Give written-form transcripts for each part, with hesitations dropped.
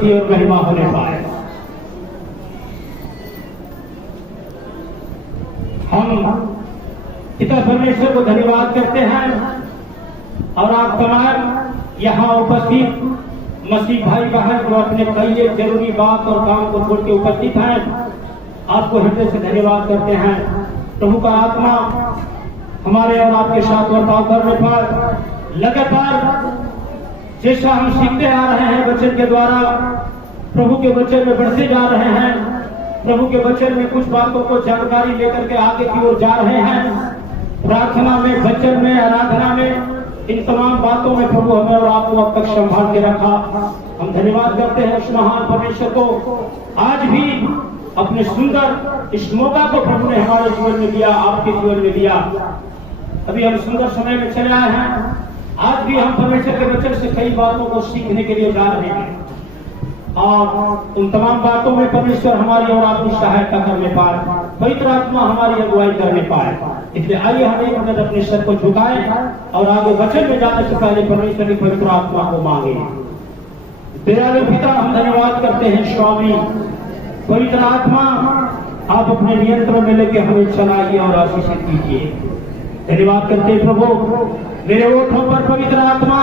स्तुति और महिमा होने पाए। हम पिता परमेश्वर को धन्यवाद करते हैं और आप तमाम यहाँ उपस्थित मसीह भाई बहन जो अपने कई एक जरूरी बात और काम को छोड़ के उपस्थित हैं, आपको हृदय से धन्यवाद करते हैं। प्रभु का आत्मा हमारे और आपके साथ वर्ताव करने पर लगातार जैसा हम सीखते आ रहे हैं वचन के द्वारा, प्रभु के वचन में बढ़ते जा रहे हैं, प्रभु के वचन में कुछ बातों को जानकारी लेकर के आगे की ओर जा रहे हैं। प्रार्थना में, वचन में, आराधना में, इन तमाम बातों में प्रभु हमें और आपको अब तक संभाल के रखा। हम धन्यवाद करते हैं उस महान परमेश्वर को। आज भी अपने सुंदर इस मौका को प्रभु ने हमारे जीवन में दिया, आपके जीवन में दिया। अभी हम सुंदर समय में चले आए हैं। आज भी हम परमेश्वर के वचन से कई बातों को सीखने के लिए जा रहे हैं और उन तमाम बातों में परमेश्वर हमारी और आपकी सहायता करने पाए, पवित्र आत्मा हमारी अगुवाई करने पाए। इसलिए आइए हम एक मिनट अपने सर को झुकाएं और आगे वचन में जाने से पहले परमेश्वर की पवित्र आत्मा को मांगे। दयालु पिता, हम धन्यवाद करते हैं स्वामी, पवित्र आत्मा आप अपने नियंत्रण में लेके हमें चलाइए और आशीषित कीजिए। धन्यवाद करते हैं प्रभु, मेरे ओठों पर पवित्र आत्मा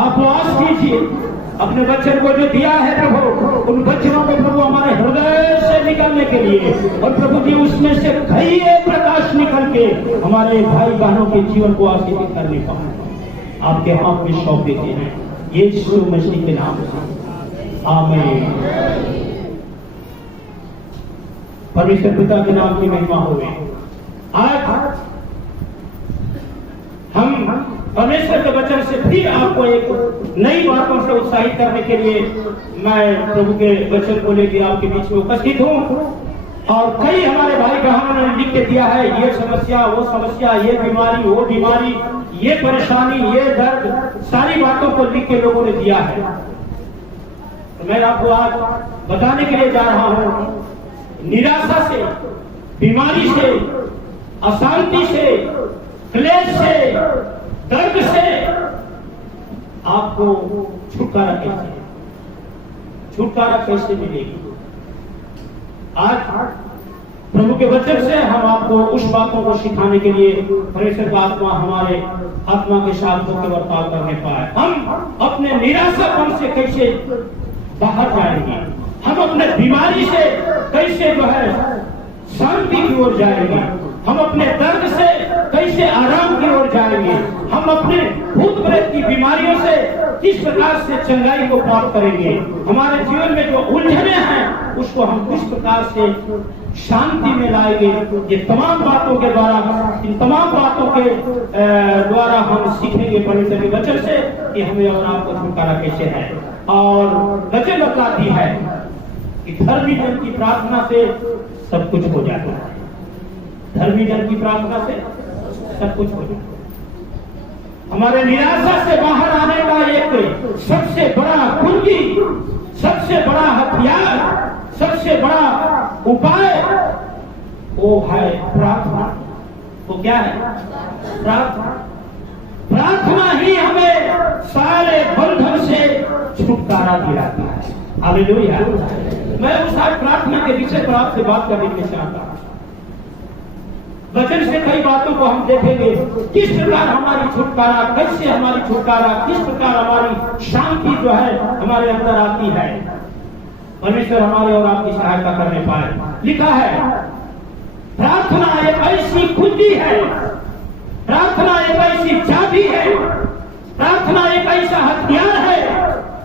आप वास कीजिए। अपने वचन को जो दिया है प्रभु, उन वचनों को प्रभु हमारे हृदय से निकलने के लिए और प्रभु जी उसमें से कई प्रकाश निकल के हमारे भाई बहनों के जीवन को आशीषित करने पाए, आपके हाथ में सौंप देते हैं यीशु मसीह के नाम से, आमीन। परमेश्वर पिता के नाम की महिमा होवे। आज हम परमेश्वर के वचन से फिर आपको एक नई बातों से उत्साहित करने के लिए मैं प्रभु के वचन को लेकर आपके बीच में उपस्थित हूँ। और कई हमारे भाई बहनों ने लिख के दिया है, ये समस्या, वो समस्या, ये बीमारी, वो बीमारी, ये परेशानी, ये दर्द, सारी बातों को लिख के लोगों ने दिया है। तो मैं आपको आज बताने के लिए जा रहा हूँ, निराशा से, बीमारी से, अशांति से, क्लेश से, दर्द से आपको छुटकारा कैसे मिलेगी। आज प्रभु के वचन से हम आपको उस बातों को सिखाने के लिए परमेश्वर का आत्मा हमारे आत्मा के साथ होकर वर्ताव करने पाए। हम अपने निराशापन से कैसे बाहर जाएंगे, हम अपने बीमारी से कैसे जो है शांति की ओर जाएंगे, हम अपने दर्द से कैसे आराम की ओर जाएंगे, हम अपने भूत प्रेत की बीमारियों से किस प्रकार से चंगाई को प्राप्त करेंगे, हमारे जीवन में जो उलझने हैं उसको हम किस प्रकार से शांति में लाएंगे। ये तमाम बातों के द्वारा, इन तमाम बातों के द्वारा हम सीखेंगे परमेश्वर के वचन से कि हमें और आपको छुटकारा कैसे है। और वचन बताती है कि धर्मी जन की प्रार्थना से सब कुछ हो जाता है, धर्मी जन की प्रार्थना से सब कुछ हो जाता है। हमारे निराशा से बाहर आने का एक सबसे बड़ा कुंजी, सबसे बड़ा हथियार, सबसे बड़ा उपाय वो है प्रार्थना। वो क्या है? प्रार्थना। प्रार्थना ही हमें सारे बंधन से छुटकारा दिलाता है। हालेलुया। मैं उस आज प्रार्थना के विषय पर आपसे बात करने के लिए चाहता हूं। वचन से कई बातों को हम देखेंगे, किस प्रकार हमारी छुटकारा, कैसे हमारी छुटकारा, किस प्रकार हमारी शांति जो है हमारे अंदर आती है। परमेश्वर हमारे और आपकी सहायता करने पाए। लिखा है प्रार्थना एक ऐसी कुंजी है, प्रार्थना एक ऐसी चाबी है, प्रार्थना एक ऐसा हथियार है,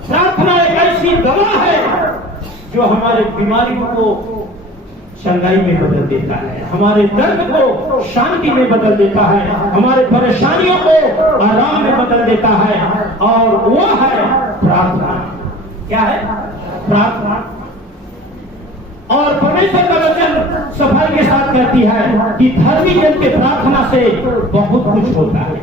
प्रार्थना एक ऐसी दवा है जो हमारे बीमारियों को चंगाई में बदल देता है, हमारे दर्द को शांति में बदल देता है, हमारे परेशानियों को आराम में बदल देता है। और वो है प्रार्थना। क्या है? प्रार्थना। और परमेश्वर का वचन सफाई के साथ कहती है कि धर्मी जन के प्रार्थना से बहुत कुछ होता है।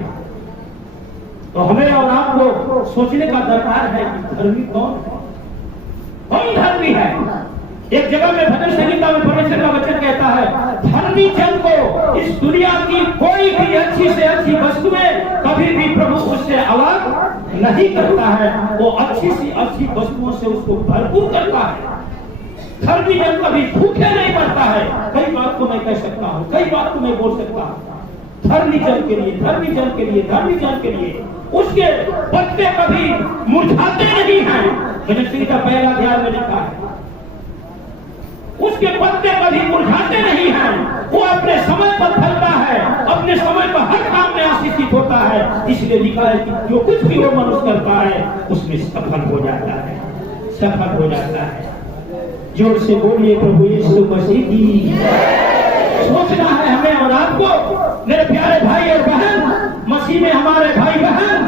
तो हमें और आपको सोचने का दरकार है कि धर्मी कौन धर्मी है। एक जगह में भजन संहिता में परमेश्वर का वचन कहता है धर्मी जन को इस दुनिया की कोई भी अच्छी से अच्छी वस्तुएं कभी भी प्रभु उससे अलग नहीं करता है, वो अच्छी सी अच्छी वस्तुओं से उसको भरपूर करता है। धर्मी जन कभी भूखे नहीं पड़ता है। कई बात को मैं कह सकता हूँ, कई बात को मैं बोल सकता हूँ। धर्मी जन के लिए, धर्मी जन के लिए, धर्मी जन के लिए उसके पत्ते कभी मुरझाते नहीं हैं। गणेश का पहला अध्याय में लिखा है, उसके पत्ते कभी मुरझाते नहीं हैं। वो अपने समय पर फलता है, अपने समय पर हर काम में आशीषित होता है। इसलिए लिखा है कि जो कुछ भी वो मनुष्य करता है उसमें सफल हो जाता है, सफल हो जाता है। जोर से बोलिए प्रभु यीशु मसीह की। सोचना है हमें और आपको, मेरे प्यारे भाई और बहन, मसीह में हमारे भाई बहन,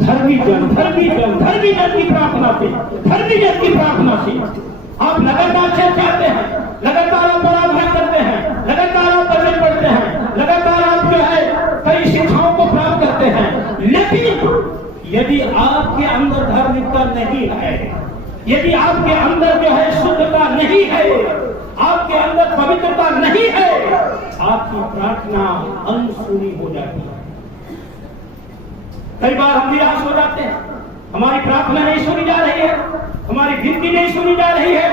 धर्मी जन, धर्मी जन, धर्मी जन की प्रार्थना से, धर्मी जन की प्रार्थना से आप लगातार चल जाते हैं, लगातार आप आराधना करते हैं, लगातार आप वचन पढ़ते हैं, लगातार आप जो है कई शिक्षाओं को प्राप्त करते हैं। लेकिन यदि आपके अंदर धार्मिकता नहीं है, यदि आपके अंदर जो है शुद्धता नहीं है, आपके अंदर पवित्रता नहीं है, आपकी प्रार्थना अनसुनी हो जाती है। कई बार हम निराश हो जाते हैं, हमारी प्रार्थना नहीं सुनी जा रही है, हमारी गिनती नहीं सुनी जा रही है।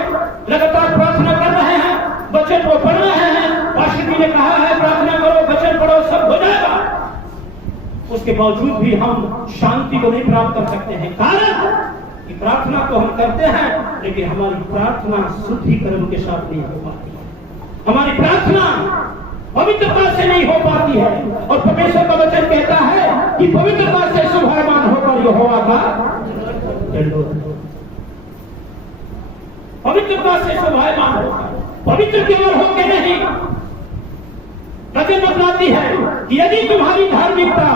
लगातार प्रार्थना कर रहे हैं, वचन को पढ़ रहे हैं, पास्टर जी ने कहा है प्रार्थना करो, वचन पढ़ो, सब हो जाएगा। उसके बावजूद भी हम शांति को नहीं प्राप्त कर सकते हैं। कारण कि प्रार्थना तो हम करते हैं, लेकिन हमारी प्रार्थना शुद्धिकरण के साथ नहीं हो पाती है, हमारी प्रार्थना पवित्रता से नहीं हो पाती है। और परमेश्वर का वचन कहता है कि पवित्रता से शोभायमान होकर यहोवा का पवित्रता से शोभायमान होकर, पवित्र केवल होकर नहीं। वचन बतलाती है कि यदि तुम्हारी धार्मिकता,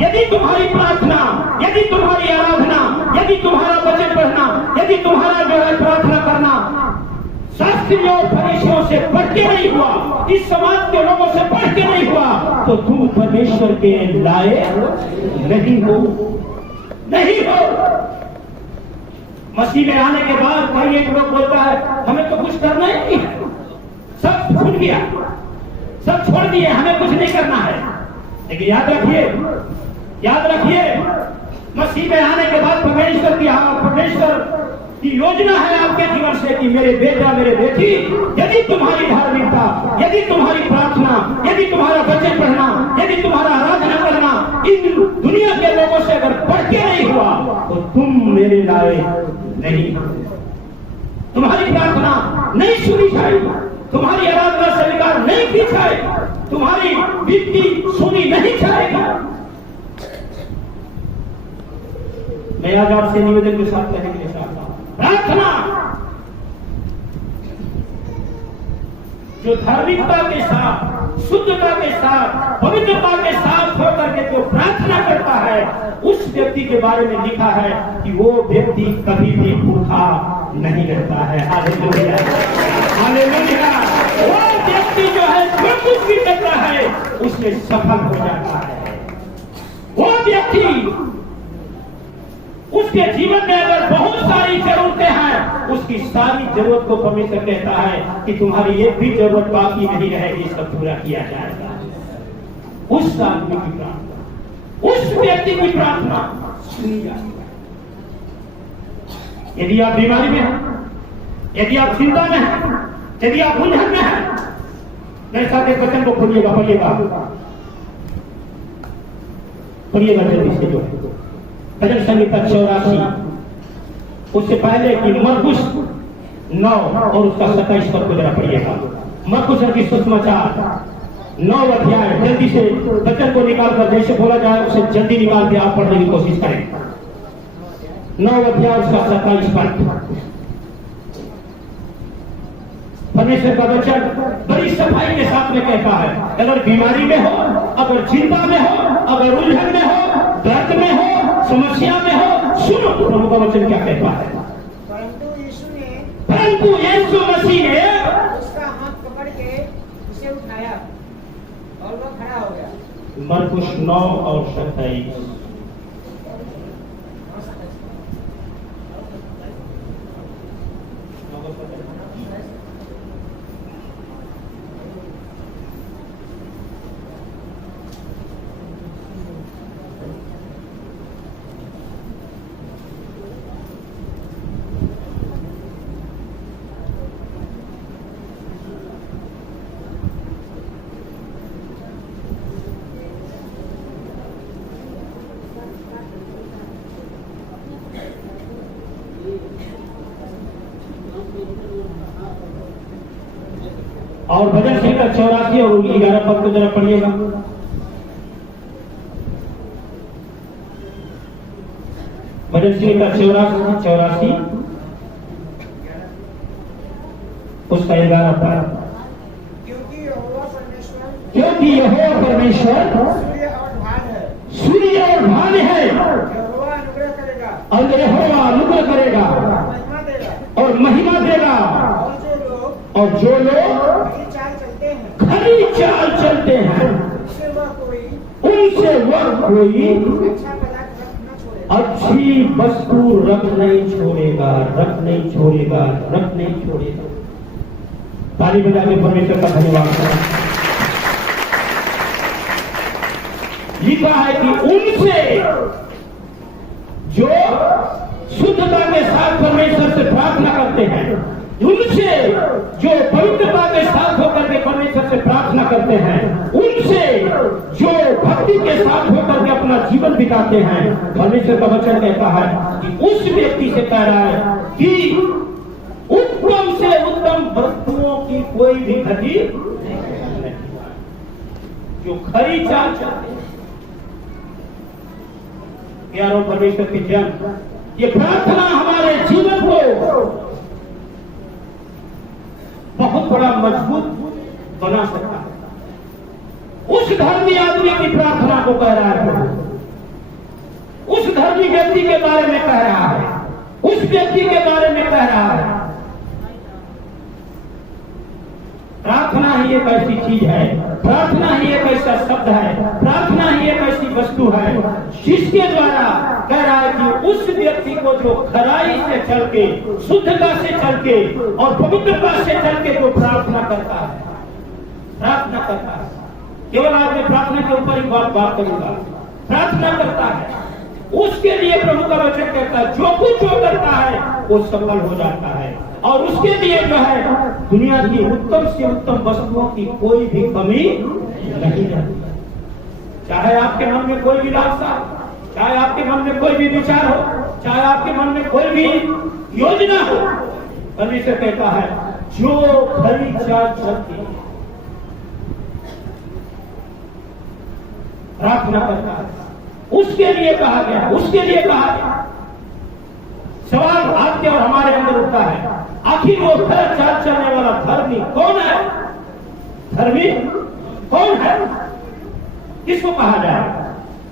यदि तुम्हारी प्रार्थना, यदि तुम्हारी आराधना, यदि तुम्हारा वचन पढ़ना, यदि तुम्हारा जो है प्रार्थना करना शास्त्रियों और फरीसियों से बढ़ के नहीं हुआ, इस समाज के लोगों से बढ़ के नहीं हुआ, तो तुम परमेश्वर के लायक नहीं हो, नहीं हो। मसीह में आने के बाद कोई एक लोग बोलता है हमें तो कुछ करना ही नहीं है, सब छूट गया, सब छोड़ दिए, हमें कुछ नहीं करना है। लेकिन याद रखिए, याद रखिए, मसीह में आने के बाद परमेश्वर की योजना है आपके जीवन से कि मेरे बेटा, मेरे बेटी, यदि तुम्हारी धार्मिकता, यदि तुम्हारी प्रार्थना, यदि तुम्हारा वचन पढ़ना, यदि तुम्हारा आराधना करना इन दुनिया के लोगों से अगर बढ़ के नहीं हुआ, तो तुम मेरे लायक नहीं, तुम्हारी प्रार्थना नहीं सुनी जाएगी, तुम्हारी आराधना स्वीकार नहीं की जाएगी, तुम्हारी विनती सुनी नहीं जाएगी। मैं आज आपसे निवेदन के साथ कहने के लिए चाहता हूं, प्रार्थना जो धार्मिकता के साथ, शुद्धता के साथ, पवित्रता के साथ होकर के जो प्रार्थना करता है, उस व्यक्ति के बारे में लिखा है कि वो व्यक्ति कभी भी भूखा नहीं रहता है। Hallelujah, hallelujah. वो व्यक्ति जो है जो कुछ भी करता है उसमें सफल हो जाता है। वो व्यक्ति, उसके जीवन में अगर बहुत सारी जरूरतें हैं, उसकी सारी जरूरत को परमेश्वर कहता है कि तुम्हारी एक भी जरूरत बाकी नहीं रहेगी, सब पूरा किया जाएगा। उस आदमी की प्रार्थना, उस व्यक्ति की प्रार्थना सुनी जाती है। यदि आप बीमारी में हैं, यदि आप चिंता में हैं, यदि आप उलझन में हैं, मेरे साथ एक वचन को खोलिएगा, पढ़िएगा, पढ़िएगा जल्दी से। जो भजन संहिता 84 उससे पहले कि मरकुस 9 और उसका 27 पद को जरा पढ़िएगा। मरकुस की सुसमाचार 9 अध्याय, जल्दी से वचन को निकाल कर जैसे बोला जाए उसे जल्दी निकाल के आप पढ़ने की कोशिश करें। 9 अध्याय उसका 27 पद। परमेश्वर का वचन बड़ी सफाई के साथ में कहता है, अगर बीमारी में हो, अगर चिंता में हो, अगर उलझन में हो, दर्द में हो, समस्या में हो, सुनो प्रभु का वचन क्या कहता है। परंतु यीशु मसीह ने उसका हाथ पकड़ के उसे उठाया और वो खड़ा हो गया। मरकुस 9 और 27। और भजन संहिता 84 और 11 पद को जरा पढ़िएगा। भजन संहिता 84 उसका 11 पद। क्योंकि यहोवा परमेश्वर सूर्य और भान है यहोवा अनुग्रह करेगा और यहोवा अनुग्रह करेगा महिमा देगा और महिमा देगा। और जो लोग खरी चाल चलते हैं खरी चाल चलते हैं उनसे वह कोई उनसे वह कोई अच्छा पदार्थ न छोड़ेगा। अच्छी वस्तु रख नहीं छोड़ेगा, रख नहीं छोड़ेगा, रख नहीं छोड़ेगा। ताली बजा के परमेश्वर का धन्यवाद करें। लिखा है कि उनसे जो शुद्धता के साथ परमेश्वर से प्रार्थना करते हैं, उनसे जो पवित्रता के साथ होकर के परमेश्वर से प्रार्थना करते हैं, उनसे जो भक्ति के साथ होकर के अपना जीवन बिताते हैं, परमेश्वर का वचन कहता है कि उस व्यक्ति से कह रहा है कि उत्तम से उत्तम वस्तुओं की कोई भी घटी नहीं, जो खरी चाल चलते हैं। प्यारों परमेश्वर के जन, ये प्रार्थना हमारे जीवन को बहुत बड़ा मजबूत बना सकता है। उस धर्मी आदमी की प्रार्थना को कह रहा है, उस धर्मी व्यक्ति के बारे में कह रहा है, उस व्यक्ति के बारे में कह रहा है। प्रार्थना ही एक ऐसी चीज है, प्रार्थना ही एक ऐसा शब्द है, प्रार्थना ही एक ऐसी वस्तु है जिसके द्वारा कह रहा है कि उस व्यक्ति को जो खराई से चल के, शुद्धता से चल के और पवित्रता से चल के जो प्रार्थना करता है, प्रार्थना करता है। केवल आज मैं प्रार्थना के ऊपर ही बात करूंगा। प्रार्थना करता है, उसके लिए प्रभु का वचन कहता है जो कुछ जो करता है वो सफल हो जाता है, और उसके लिए जो है दुनिया की उत्तम से उत्तम वस्तुओं की कोई भी कमी नहीं रहती। चाहे आपके मन में कोई भी लालसा, चाहे आपके मन में कोई भी विचार हो, चाहे आपके मन में कोई भी योजना हो, परमेश्वर कहता है जो खरी चाल चलती है प्रार्थना करता है, उसके लिए कहा गया, उसके लिए कहा गया। सवाल आपके और हमारे अंदर उठता है, आखिर वो खरा चाल चलने वाला धर्मी कौन है? धर्मी कौन है? किसको कहा जाए?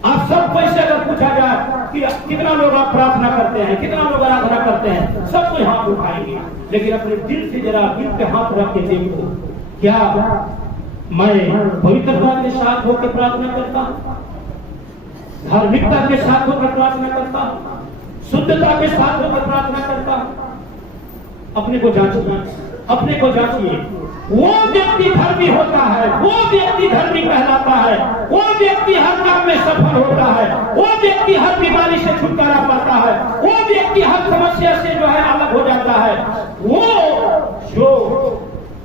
आप सब पैसे अगर पूछा जाए कि कितना लोग आप प्रार्थना करते हैं, कितना लोग आराधना करते हैं, सब कोई हाथ उठाएंगे। लेकिन अपने दिल से जरा दिल पे हाथ रख के देखो, क्या मैं पवित्रता के साथ होकर प्रार्थना करता हूं? धार्मिकता के साथ होकर प्रार्थना करता हूं? शुद्धता के साथ होकर प्रार्थना करता हूं? अपने को जांचिए, अपने को जांचिए। वो व्यक्ति धर्मी होता है, वो व्यक्ति धर्मी कहलाता है, वो व्यक्ति हर काम में सफल होता है, वो व्यक्ति हर बीमारी से छुटकारा पाता है, वो व्यक्ति हर समस्या से जो है अलग हो जाता है। वो जो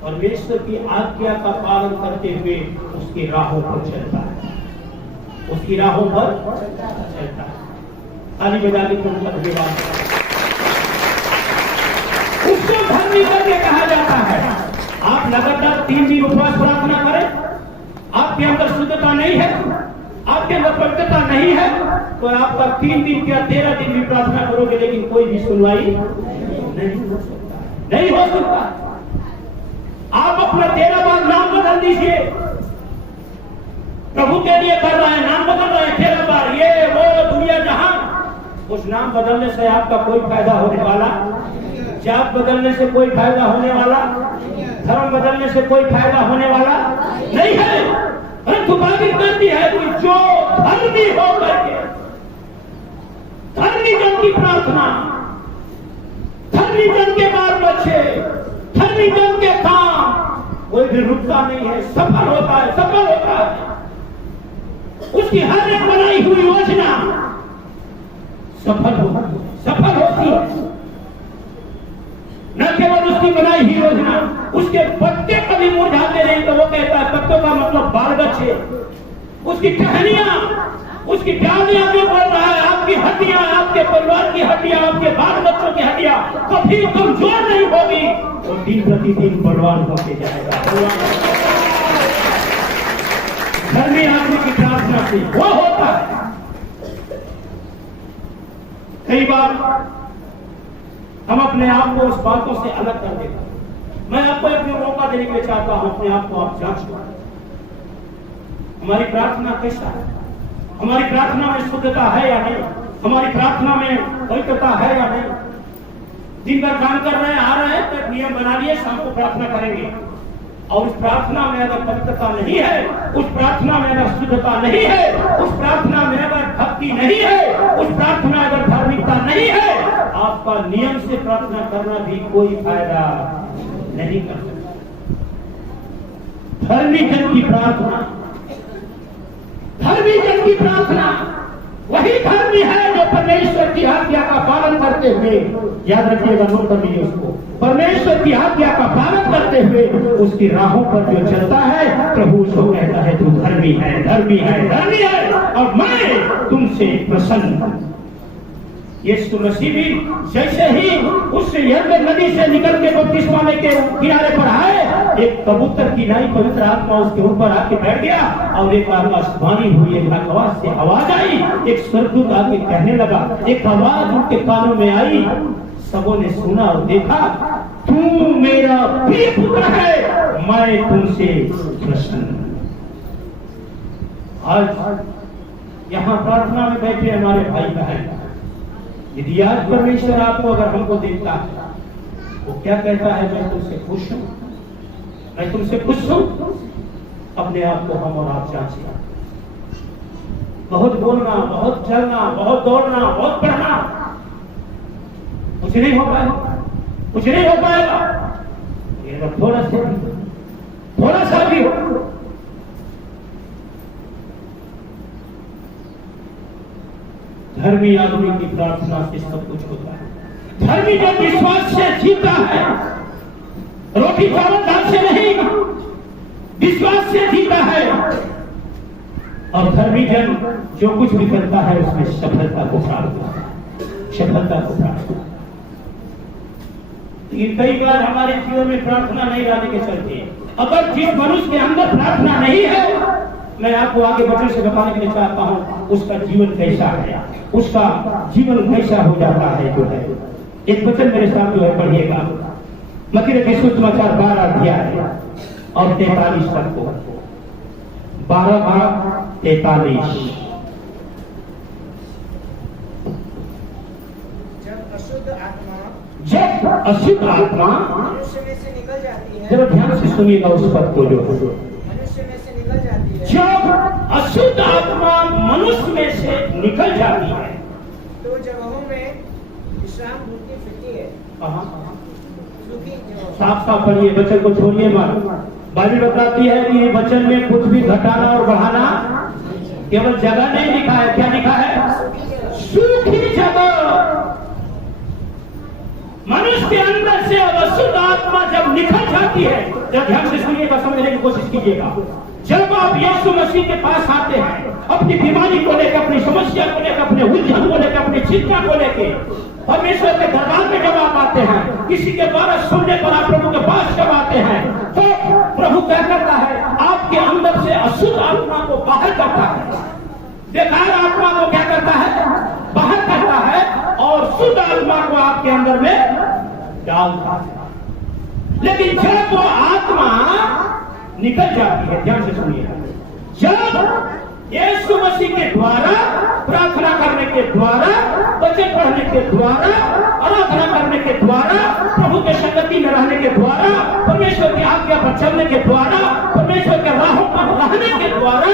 परमेश्वर की आज्ञा का पालन करते हुए उसकी राहों पर चलता है, उसकी राहों पर चलता है। ताली बजा के प्रभु का धन्यवाद। उसको धर्मी करके कहा जाता है। आप लगातार 3 दिन उपवास प्रार्थना करें, आपके अंदर शुद्धता नहीं है, आपके अंदर पवित्रता नहीं है, तो आपका 3 दिन या 13 दिन भी प्रार्थना करोगे लेकिन कोई भी सुनवाई नहीं हो सकता। आप अपना 13 बार नाम बदल दीजिए, प्रभु के लिए कर रहे हैं, नाम बदल रहे हैं 13 बार, ये वो दुनिया जहां, उस नाम बदलने से आपका कोई फायदा होने वाला, जात बदलने से कोई फायदा होने वाला, धर्म बदलने से कोई फायदा होने वाला नहीं है। परंतु बाइबल कहती है कि जो धर्मी हो करके, धर्मी जन की प्रार्थना, धर्मी जन के बाल बच्चे, धर्मी जन के काम, कोई भी रुकता नहीं है, सफल होता है, सफल होता है। उसकी हर एक बनाई हुई योजना सफल होती है। न केवल उसकी बनाई हुई योजना, उसके पत्ते कभी मुरझाते नहीं, तो वो कहता है पत्तों का मतलब बाल बच्चे, उसकी टहनियां, उसकी डालियां जो बोल रहा है, आपकी हड्डियां, आपके परिवार की हड्डियां, आपके बाल बच्चों की हड्डियां कभी कमजोर नहीं होगी, तो दिन प्रतिदिन बलवान होते जाएगा। धर्मी आदमी की प्रार्थना से वो होता है। कई बार हम अपने आप को उस बातों से अलग कर देते हैं। मैं आपको एक मौका देने के लिए चाहता हूं, अपने आप को आप जांच करें। हमारी प्रार्थना कैसा है? हमारी प्रार्थना में शुद्धता है या नहीं? हमारी प्रार्थना में पवित्रता है या नहीं? दिन भर काम कर रहे हैं, आ रहे हैं, तो एक नियम बना लिए शाम को प्रार्थना करेंगे, और उस प्रार्थना में अगर पवित्रता नहीं है, उस प्रार्थना में अगर शुद्धता नहीं है, उस प्रार्थना में अगर भक्ति नहीं है, उस प्रार्थना में अगर धार्मिकता नहीं है, आपका नियम से प्रार्थना करना भी कोई फायदा नहीं कर सकता। धर्मी जन की प्रार्थना, धर्मी जन की प्रार्थना वही धर्मी है जो परमेश्वर की आज्ञा का पालन करते हुए, याद रखिएगा, नोट कर लीजिए उसको, परमेश्वर की आज्ञा का पालन करते हुए उसकी राहों पर जो चलता है, प्रभु उसको कहता है तू धर्मी है, धर्मी है, धर्मी है, और मैं तुमसे प्रसन्न हूं। यीशु मसीह भी जैसे ही उस यरदन नदी से निकल के बपतिस्मा लेके किनारे पर आए, एक कबूतर की नई पवित्र आत्मा उसके ऊपर आके बैठ गया, और एक आकाशवाणी हुई, एक आकाश से आवाज आई, एक स्वर्गदूत आके कहने लगा, एक आवाज उनके कानों में आई, सबों ने सुना और देखा, तू मेरा प्रिय पुत्र है, मैं तुमसे प्रसन्न हूं। आज यहाँ प्रार्थना में बैठे हमारे भाई बहन, यदि आज परमेश्वर आपको, अगर हमको देखता है, वो क्या कहता है? मैं तुमसे खुश हूं, मैं तुमसे खुश हूं। अपने आप को हम और आप जांचिए। बहुत बोलना, बहुत चलना, बहुत दौड़ना, बहुत पढ़ना, कुछ नहीं हो पाएगा, कुछ नहीं हो पाएगा। ये थोड़ा सा भी हो, धर्मी आदमी की प्रार्थना से सब कुछ होता है। धर्मी जो विश्वास से जीता है, रोटी चावल दाल से नहीं, विश्वास से जीता है, और धर्मी जन जो कुछ भी करता है उसमें सफलता को प्राप्त होता है, सफलता को प्राप्त होता है। कई बार हमारे जीवन में प्रार्थना नहीं रहने के चलते, अगर जिस मनुष्य के अंदर प्रार्थना नहीं है, मैं आपको आगे वचन से बताने के लिए चाहता हूं, उसका जीवन कैसा है, उसका जीवन कैसा हो जाता है। जो है एक वचन मेरे साथ जो है पढ़िएगा, मत्ती रचित सुसमाचार 12 अध्याय और 43 तक को, 12-43। जब अशुद्ध आत्मा मनुष्य में से निकल जाती है, जरा ध्यान से सुनिएगा उस पद को, जो मनुष्य में से निकल जाती है, जब अशुद्ध आत्मा मनुष्य में से निकल जाती है, तो जगहों में विश्राम भूमि फिरती है। साफ साफ पढ़िए, वचन को छोड़िए मत। बाइबल बताती है कि वचन में कुछ भी घटाना और बढ़ाना, केवल जगह नहीं लिखा है, क्या लिखा है? सूखी जगह। मनुष्य के अंदर से अशुद्ध आत्मा जब निकल जाती है, जब ध्यान से सुनिएगा, समझने की कोशिश कीजिएगा, जब आप यीशु मसीह के पास आते हैं, अपनी बीमारी को लेकर, अपनी समस्या को लेकर, अपने उलझन को लेकर, अपनी चिंता को लेकर परमेश्वर के दरबार में जब आप आते हैं, किसी के द्वारा सुनने पर आप प्रभु के पास जब आते हैं, तो प्रभु क्या करता है? आपके अंदर से अशुद्ध आत्मा को बाहर करता है, बेकार आत्मा को क्या करता है? बाहर करता है, और शुद्ध आत्मा को आपके अंदर में डालता है। लेकिन जब वो आत्मा निकल जाती है, ध्यान से सुनिएगा, जब यीशु मसीह के द्वारा, प्रार्थना करने के द्वारा, वचन पढ़ने के द्वारा, आराधना करने के द्वारा, प्रभु के संगति में रहने के द्वारा, परमेश्वर की आज्ञा पर चलने के द्वारा, परमेश्वर के राहों पर रहने के द्वारा,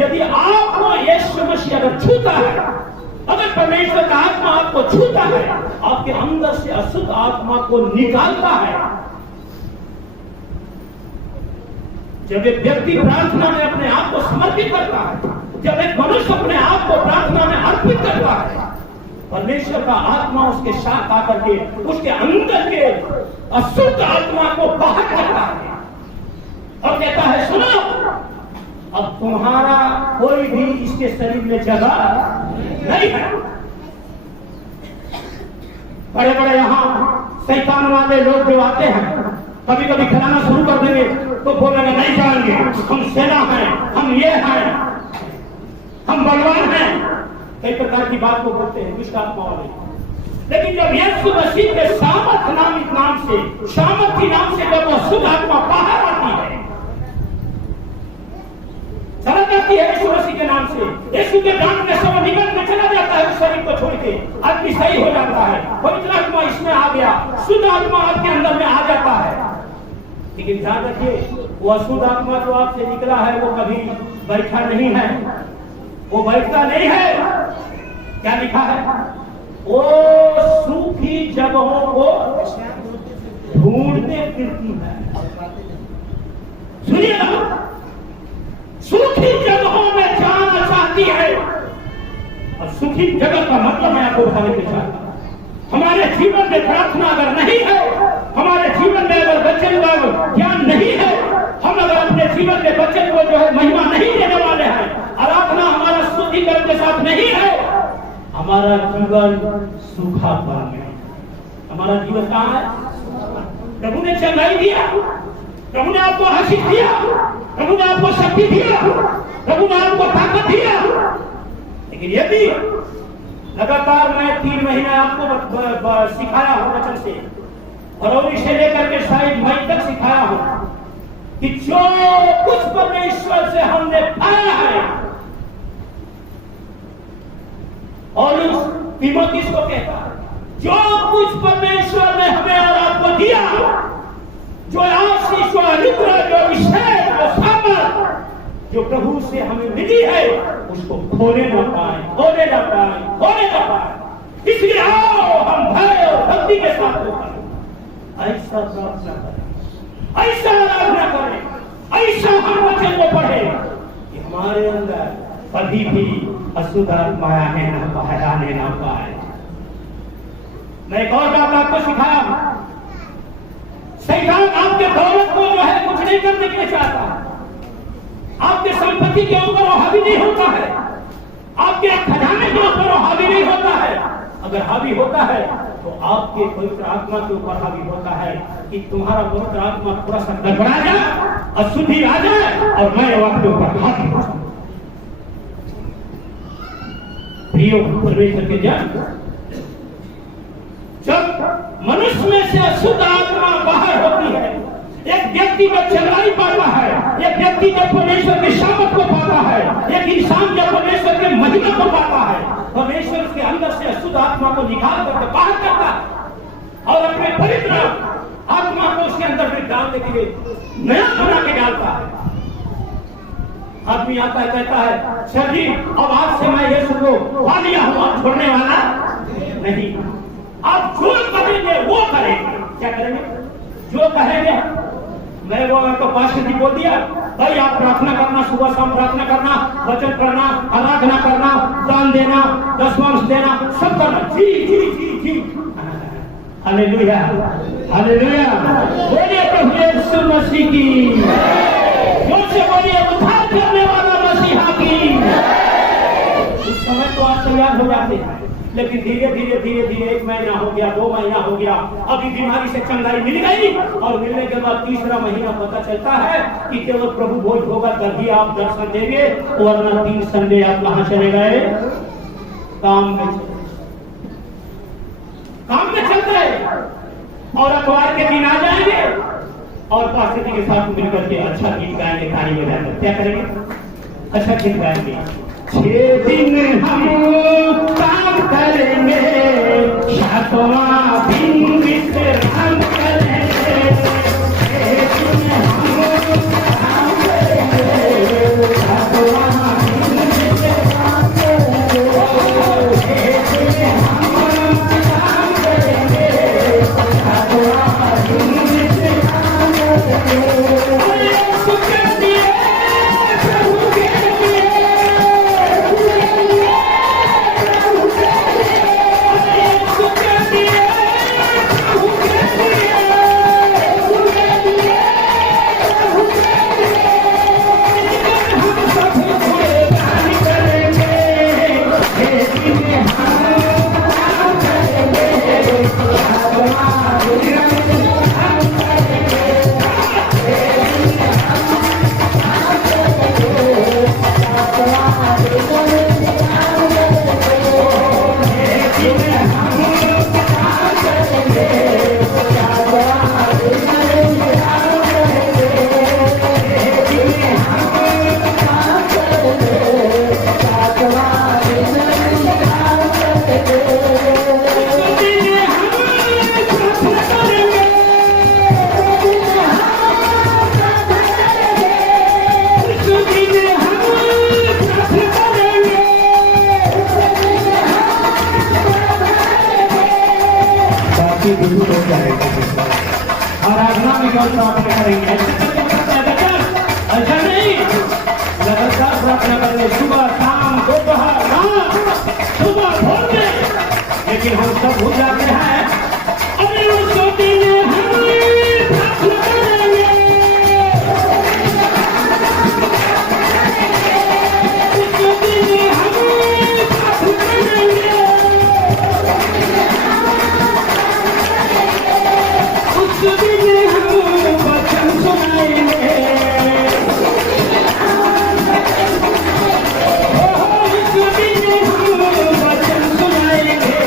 यदि आपको यीशु मसीह अगर छूता है, अगर परमेश्वर का आत्मा आपको छूता है, आपके अंदर से अशुद्ध आत्मा को निकालता है। जब एक व्यक्ति प्रार्थना में अपने आप को समर्पित करता है, जब एक मनुष्य अपने आप को प्रार्थना में अर्पित करता है, परमेश्वर का आत्मा उसके साथ आकर के उसके अंदर के अशुद्ध आत्मा को बाहर करता है और कहता है, सुनो, अब तुम्हारा कोई भी इसके शरीर में जगह नहीं है। बड़े बड़े यहाँ शैतान वाले लोग जो आते हैं, कभी कभी खिलाना शुरू कर देंगे तो बोलेंगे नहीं जाएंगे, हम सेना हैं, हम ये हैं, हम बलवान हैं, कई प्रकार की बात को बोलते हैं दुष्ट आत्मा वाले। लेकिन जब यीशु मसीह के सामर्थ नाम से, सामर्थी नाम से जब वो शुद्ध आत्मा बाहर आती है, चला जाती है यीशु मसीह के नाम से, यीशु के दांत में से वो निकल के चला जाता है उस शरीर को छोड़ के, आदमी सही हो जाता है, पवित्र आत्मा इसमें आ गया, शुद्ध आत्मा आपके अंदर में आ जाता है। लेकिन ध्यान रखिए, वो अशुद्ध आत्मा जो आपसे निकला है वो कभी बैठा नहीं है, वो बैठता नहीं है। क्या लिखा है? वो सूखी जगहों को ढूंढते फिरती है। सुनिएगा, सूखी जगहों में जाना चाहती है। और सूखी जगह का मतलब मैं आपको बताने के चाहता हूं, हमारे जीवन में प्रार्थना अगर नहीं है, हमारे जीवन में अगर वचन का ज्ञान नहीं है, हम अगर अपने जीवन में वचन को जो है महिमा नहीं देने वाले हैं, आराधना हमारा शुद्धिकरण के साथ नहीं है, हमारा जीवन सूखापन है। हमारा जीवन कहाँ है? प्रभु ने चंगाई दिया, प्रभु ने आपको आशीष दिया, प्रभु ने आपको शक्ति दिया, प्रभु ने आपको ताकत दिया। लेकिन यदि लगातार मैं 3 महीने आपको सिखाया हूं वचन से, और इसे लेकर के शायद मई तक सिखाया हूं कि जो कुछ परमेश्वर से हमने पाया है, और उस तीमुथियुस को कहता है जो कुछ परमेश्वर ने हमें और आपको दिया, जो आशीष, जो अनुग्रह, जो अभिषेक, जो सामर्थ जो प्रभु से हमें मिली है, उसको खोले न पाए, खोले न पाए, खोले न पाए। इसलिए आओ हम भय और भक्ति के साथ होकर ऐसा प्रार्थना करें, ऐसा आराधना करें, ऐसा हम वचन को पढ़े कि हमारे अंदर कभी भी अशुद्ध आत्मा आने न पाए। मैं एक और बात आपको सिखाया हूं, शैतान आपके दौलत को जो है कुछ नहीं करने के लिए चाहता है, आपके संपत्ति के ऊपर वो हावी नहीं होता है, आपके खजाने के ऊपर वो हावी नहीं होता है। अगर हावी होता है तो आपके पवित्र आत्मा के ऊपर हावी होता है कि तुम्हारा पवित्र आत्मा थोड़ा सा गड़बड़ा जाए, अशुद्धि आ जाए और मैं आपके ऊपर हावी हो जाऊं। प्रियो परमेश्वर के जन, जब मनुष्य में से अशुद्ध आत्मा बाहर होती है, एक व्यक्ति जब चंगाई पाता है, एक व्यक्ति जब परमेश्वर के सामर्थ को पाता है, एक इंसान जब परमेश्वर के महिमा को पाता है, परमेश्वर उसके अंदर से अशुद्ध आत्मा को निकाल करके बाहर करता है और अपने पवित्र आत्मा को उसके अंदर में डालने के लिए नया बना के डालता है। आदमी आता है, कहता है सर जी अब आज से मैं यीशु को पा लिया हूं, अब छोड़ने वाला नहीं। आप जो करेंगे वो करेंगे। क्या करेंगे? जो कहेंगे। मैं वो आपको पास्टर जी बोल दिया, भाई आप प्रार्थना करना, सुबह शाम प्रार्थना करना, वचन पढ़ना, आराधना करना, दान देना, दशमांश देना, सब करना। जी जी जी जी, हालेलुया हालेलुया। बोलिए प्रभु यीशु मसीह की, जोर से बोलिए उद्धार करने वाला मसीहा की। उस समय तो आप तैयार हो जाते हैं, लेकिन धीरे धीरे धीरे धीरे 1 महीना हो गया, 2 महीना हो गया, अभी बीमारी से चंगाई मिल गई और मिलने के बाद तीसरा महीना पता चलता है कि केवल प्रभु भोज होगा तभी आप दर्शन देंगे, वरना 3 संडे आप कहां चले गए? काम में चल गए। और अखबार के दिन आ जाएंगे और पास्टर जी के साथ मिलकर के अच्छा गीत गाएंगे, ताली बजाकर। क्या करेंगे? अच्छा गीत गाएंगे। 6 दिन हम काम करेंगे, 7वां दिन विश्राम करेंगे। 6 दिन हम काम करेंगे, 7वां दिन विश्राम करेंगे। 6 दिन हम काम करेंगे, 7वां दिन विश्राम करेंगे। सुख दिए प्रभु के लिए दूर हो जाएगा। आराधना में केवल प्रार्थना करेंगे, ऐसा नहीं, लगातार प्रार्थना करेंगे, सुबह शाम दोपहर रात, सुबह भोर में। लेकिन हम सब भूल जाते हैं, अरे उसको देने हमें प्रार्थना करेंगे, उसको देने हमें प्रार्थना करेंगे, उसको देने हम वचन सुनाएंगे, उसको देने हम वचन सुनाएंगे।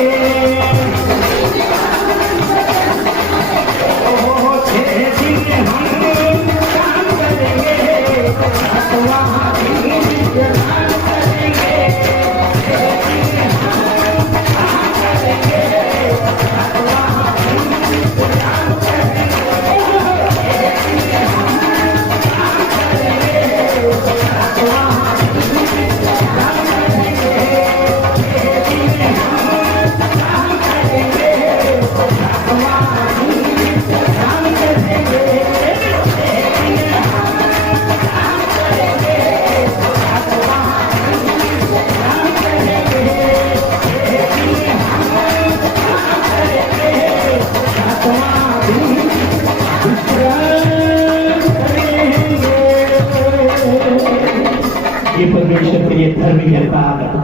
ये परमेश्वर के लिए धर्मी जन का आदर है,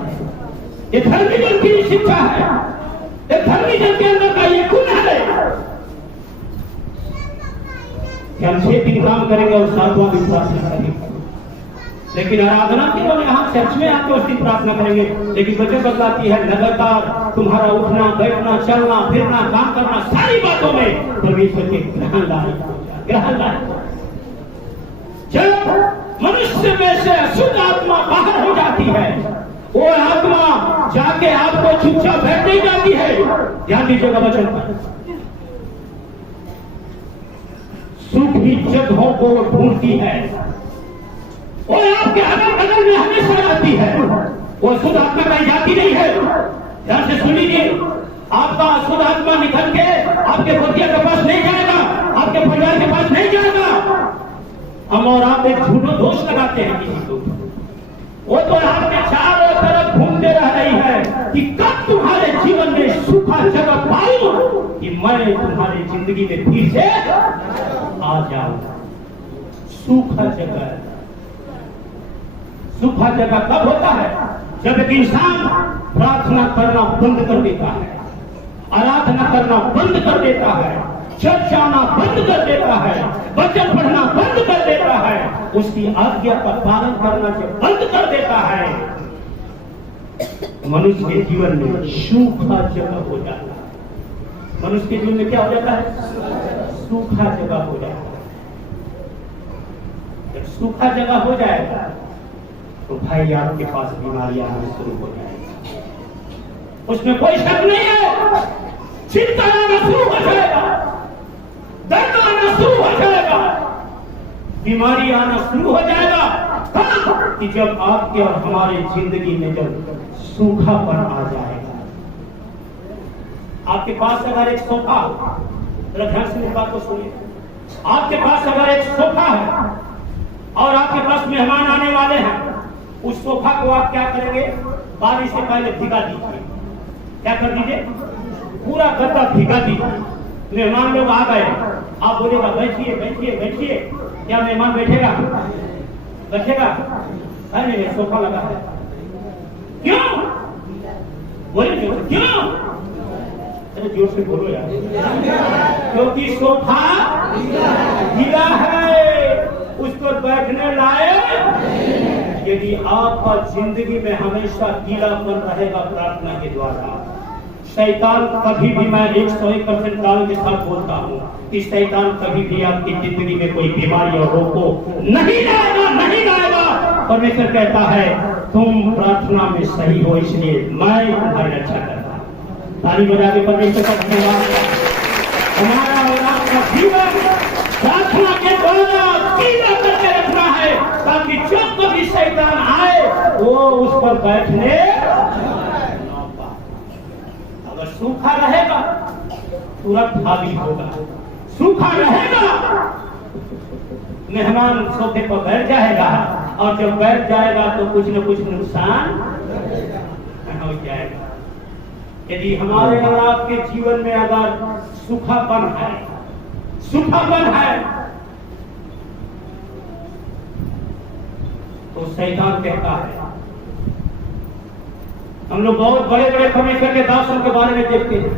ये धर्मी जन की शिक्षा है, ये धर्मी जन के अंदर का ये गुण है कि हम 6 दिन काम करेंगे और 7वां दिन प्रार्थना करेंगे। लेकिन आराधना केवल यहाँ चर्च में आके उस दिन प्रार्थना करेंगे। लेकिन वजह बतलाती है लगातार तुम्हारा उठना बैठना चलना फिरना काम करना सारी बातों में परमेश्वर के ग्रहण लायक। जब मनुष्य में से अशुद्ध आत्मा बाहर हो जाती है, वो आत्मा जाके आपको चुपचाप बैठ नहीं जाती है। ध्यान दीजिएगा वचन पर, सूखी जगहों को ढूंढती है, वो आपके अगल बगल में हमेशा रहती है, वो शुद्ध आत्मा कहीं जाती नहीं है। ध्यान से सुन लीजिए, आपका शुद्ध आत्मा निकल के आपके पतिया के पास नहीं जाएगा, आपके परिवार के पास नहीं जाएगा। हम और आप एक झूठो दोष लगाते हैं किसी को, वो तो आपके चारों तरफ घूमते रह रही है कि कब तुम्हारे जीवन में सूखा जगह पाऊं कि मैं तुम्हारी जिंदगी में फिर से आ जाऊं। सूखा जगह कब होता है? जब एक इंसान प्रार्थना करना बंद कर देता है, आराधना करना बंद कर देता है, चर्च आना बंद कर देता है, वचन पढ़ना बंद कर देता है, उसकी आज्ञा का पालन करना जब बंद कर देता है, मनुष्य के जीवन में सूखा जगह हो जाता है। मनुष्य के जीवन में क्या हो जाता है? सूखा जगह हो जाता है। जब सूखा जगह हो जाएगा तो भाई आपके पास बीमारियां आना शुरू हो जाएगी, उसमें कोई शक नहीं है। चिंता आना शुरू हो जाएगा, दर्द आना शुरू हो जाएगा, बीमारी आना शुरू हो जाएगा। कि जब आपके और हमारी जिंदगी में जब सूखापन आ जाएगा। आपके पास अगर एक सोफा, ध्यान से इस बात को सुनिए, आपके पास अगर एक सोफा है और आपके पास मेहमान आने वाले हैं, उस सोफा को आप क्या करेंगे? बारिश से पहले भिगा दीजिए। क्या कर दीजिए? पूरा गद्दा भिगा दीजिए। मेहमान लोग आ गए, आप बोलेगा बैठिए बैठिए बैठिए, क्या मेहमान बैठेगा? बैठेगा? नहीं, सोफा लगा है। क्यों? बोले क्यों? अरे जोर से बोलो यार। क्योंकि सोफा गीला है, उस पर बैठने लायक। यदि आपका जिंदगी में हमेशा गीलापन रहेगा प्रार्थना के द्वारा, शैतान कभी भी, मैं 101% दावे के साथ बोलता हूँ कि शैतान कभी भी आपकी जिंदगी में कोई बीमारी और रोग को नहीं लाएगा, नहीं लाएगा। परमेश्वर कहता है तुम प्रार्थना में सही हो, इसलिए मैं तुम्हारी रक्षा करता हूँ। ताली बजा के परमेश्वर का धन्यवाद। हमारा और आपका जीवन प्रार्थना के द्वारा गीला करके रखना है, ताकि जब कभी शैतान आए वो उस पर बैठने। अगर सूखा रहेगा तुरंत खाली होगा, सूखा रहेगा। मेहमान सोफे पर बैठ जाएगा और जब बैठ जाएगा तो कुछ न कुछ नुकसान हो जाएगा। यदि हमारे और आपके जीवन में अगर सूखापन है तो शैतान कहता है, हम लोग बहुत बड़े बड़े परमेश्वर के दासों के बारे में देखते हैं,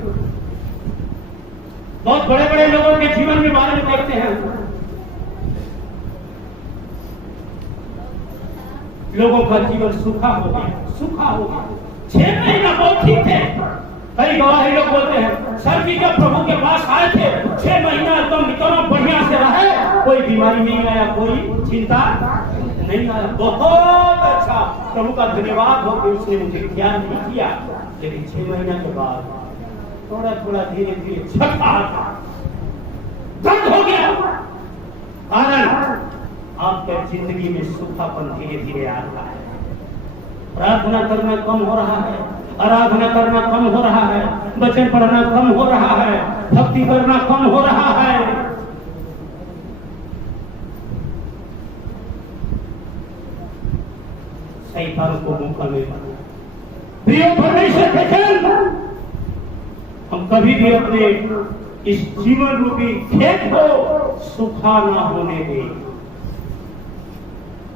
बहुत बड़े बड़े लोगों के जीवन के बारे में देखते हैं। लोगों का जीवन सूखा हो गया। 6 महीना बहुत ठीक थे। कई गवाही लोग बोलते हैं, सर जी जब प्रभु के पास आए थे 6 महीना एकदम इतना बढ़िया से रहे, कोई बीमारी नहीं आया, कोई चिंता नहीं आया, बहुत अच्छा, प्रभु का धन्यवाद हो कि उसने मुझे ध्यान नहीं किया। लेकिन 6 महीना के बाद थोड़ा थोड़ा धीरे धीरे छठा बंद हो गया। कारण आपके जिंदगी में सूखापन धीरे धीरे आ रहा है। प्रार्थना करना कम हो रहा है, आराधना करना कम हो रहा है, वचन पढ़ना कम हो रहा है, भक्ति करना कम हो रहा है। शैतान को मौका मिला। प्रिय परमेश्वर के जन, हम कभी भी अपने इस जीवन रूपी खेत को सूखा ना होने दें।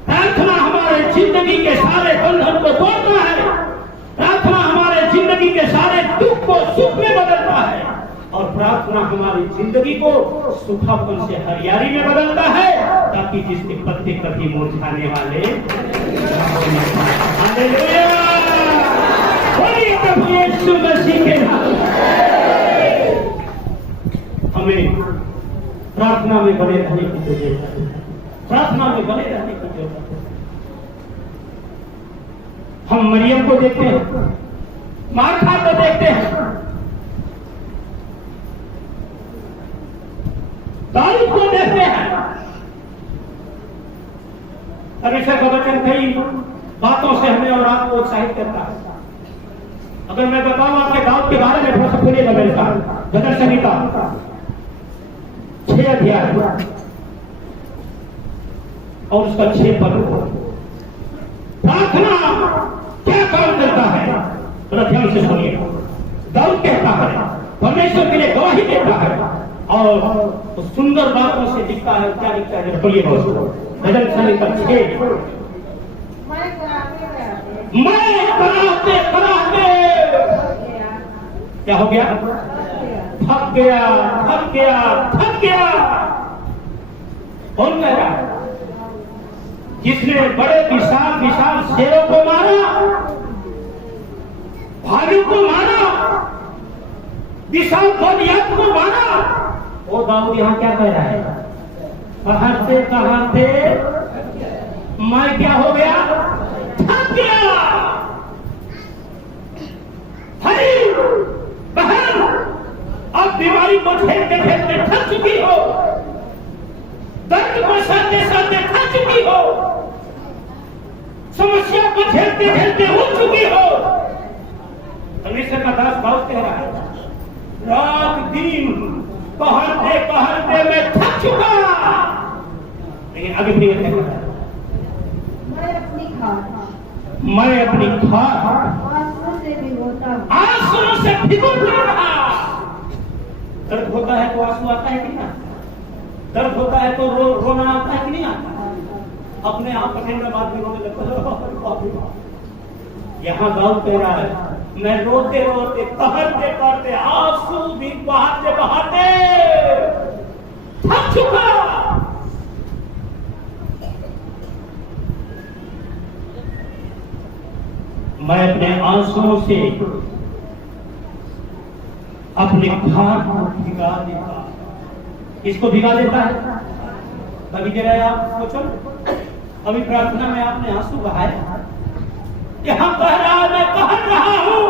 प्रार्थना हमारे जिंदगी के सारे बंधन को तोड़ता है। प्रार्थना हमारे जिंदगी के सारे दुख को सुख में बदलता है और प्रार्थना हमारी जिंदगी को सूखापन से हरियाली में बदलता है, ताकि जिसके पत्ते कभी मुरझाने वाले। हालेलुया, बोलिए प्रभु यीशु मसीह के नाम। हमें प्रार्थना में बने रहने की जरूरत है। प्रार्थना में बने रहने की जरूरत है। हम मरियम को देखते हैं, मार्था को देखते हैं, दाऊद को देखते हैं। परमेश्वर का वचन कई बातों से हमें और आपको उत्साहित करता है। अगर मैं बताऊं आपके दाऊद के बारे में, थोड़ा सा खुलेगा मेरे साथ। भजन संहिता 6 अध्याय और उसका 6 पद। प्रार्थना क्या काम करता है, थोड़ा ध्यान से सुनिए। दाऊद कहता है, परमेश्वर के लिए गवाही देता है और तो सुंदर बातों से दिखता है। क्या दिखता है, बोलिए। भजन संहिता 6। मैं कराते कराते क्या हो गया, थक गया। कौन कह रहा है? जिसने बड़े विशाल शेरों को मारा, भालू को मारा, विशाल गोलियत को मारा, वो दाऊद यहाँ क्या कह रहा है? कहते मैं क्या हो गया, थक गया। भाई बहन, अब बीमारी को झेलते झेलते थक चुकी हो, दर्द को सहते सहते थक चुकी हो, समस्या को झेलते झेलते उठ चुकी हो। परमेश्वर का दास बहुत कह रहा है, रात दिन पहलते पहलते मैं थक चुका। लेकिन अभी भी कह रहा है, मैं अपनी खाट आंसुओं से भिगोता रहा। दर्द होता है तो आंसू आता है कि नहीं? दर्द होता है तो रोना आता है कि नहीं आता? अपने आप अकेले आदमी रोने लगता है। यहाँ दाऊद कह रहा है, मैं रोते रोते कहते कहते आंसू भी बहाते बहाते थक चुका। मैं अपने आंसुओं से अपने खाट को भिगा देता। इसको भिगा देता है। कभी जरा आप सोचो, अभी प्रार्थना में आपने आंसू बहाए, यहाँ कह रहा मैं कह रहा हूं,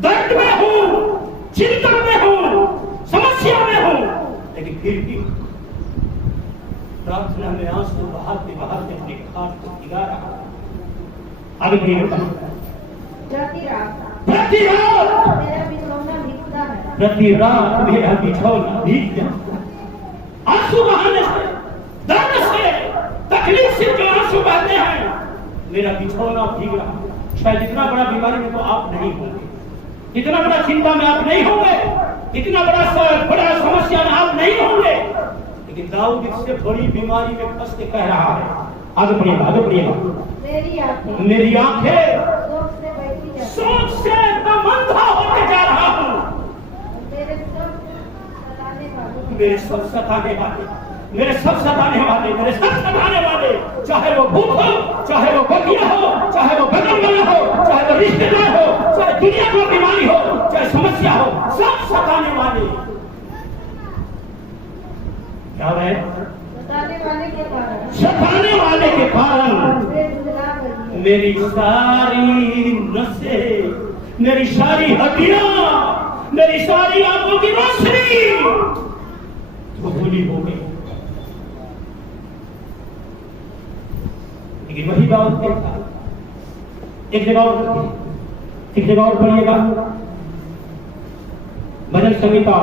दर्द में हूं, चिंता में हूं, समस्या में हूं, लेकिन फिर भी प्रार्थना में आंसू बहाते बहाते अपने खाट को भिगा रहा। आगे प्रति रात प्रति रात मेरा बिछौना भीग जाता। आंसू बहाने से, दर्द से, तकलीफ से जो आंसू बहते हैं, मेरा बिछौना भीग रहा। शायद इतना बड़ा बीमारी में तो आप नहीं होंगे, इतना बड़ा चिंता में आप नहीं होंगे, इतना बड़ा समस्या में आप नहीं होंगे, लेकिन दाऊद इससे बड़ी बीमारी में फंस के कह रहा है। आगे बढ़िएगा, आगे बढ़िएगा। मेरी आंखें सोच से मैं अंधा होते जा रहा हूँ। मेरे सब सताने वाले, मेरे सब सताने वाले, मेरे सब सताने वाले, चाहे वो भूत हो, चाहे वो बगिया हो, चाहे वो बदल वाला हो, चाहे वो रिश्तेदार हो, चाहे दुनिया को बीमारी हो, चाहे समस्या हो, सब सताने वाले। क्या है? सताने वाले के कारण मेरी सारी नसें, मेरी सारी हड्डियां, मेरी सारी आंखों की रोशनी धुंधली हो गई। लेकिन वही बात था। एक जगह और पढ़िएगा, भजन संहिता